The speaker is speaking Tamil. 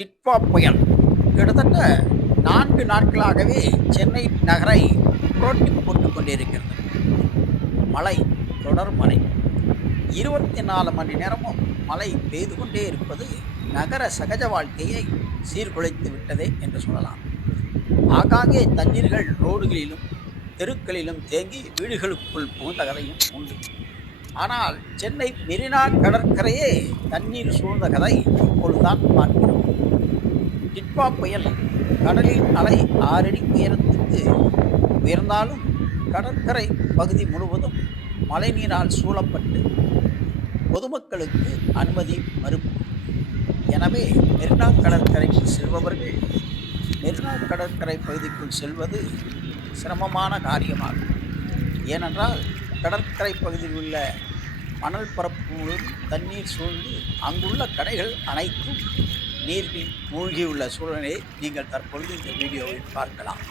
டிட்வா புயல் கிட்டத்தட்ட 4 நாட்களாகவே சென்னை நகரை புரட்டி போட்டுக் கொண்டிருக்கிறது. மழை, தொடர் மழை. 24 மணி நேரமும் மழை பெய்து கொண்டே இருப்பது நகர சகஜ வாழ்க்கையை சீர்குலைத்து விட்டதே என்று சொல்லலாம். ஆங்காங்கே தண்ணீர்கள் ரோடுகளிலும் தெருக்களிலும் தேங்கி வீடுகளுக்குள் புகுந்த கதையும் உண்டு. ஆனால் சென்னை மெரினா கடற்கரையே தண்ணீர் சூழ்ந்த கதை இப்பொழுதுதான் பார்க்கிறோம். டிட்வா புயல் கடலில் அலை 6 அடி உயரத்துக்கு உயர்ந்தாலும் கடற்கரை பகுதி முழுவதும் மழைநீரால் சூழப்பட்டு பொதுமக்களுக்கு அனுமதி மறுப்பு. எனவே மெரினா கடற்கரைக்கு செல்பவர்கள் மெரினா கடற்கரை பகுதிக்குள் செல்வது சிரமமான காரியமாகும். ஏனென்றால் கடற்கரை பகுதியில் உள்ள மணல் பரப்பு முழுவதும் தண்ணீர் சூழ்ந்து அங்குள்ள கடைகள் அனைத்தும் நீரில் மூழ்கியுள்ள சூழ்நிலையை நீங்கள் தற்பொழுது இந்த வீடியோவில் பார்க்கலாம்.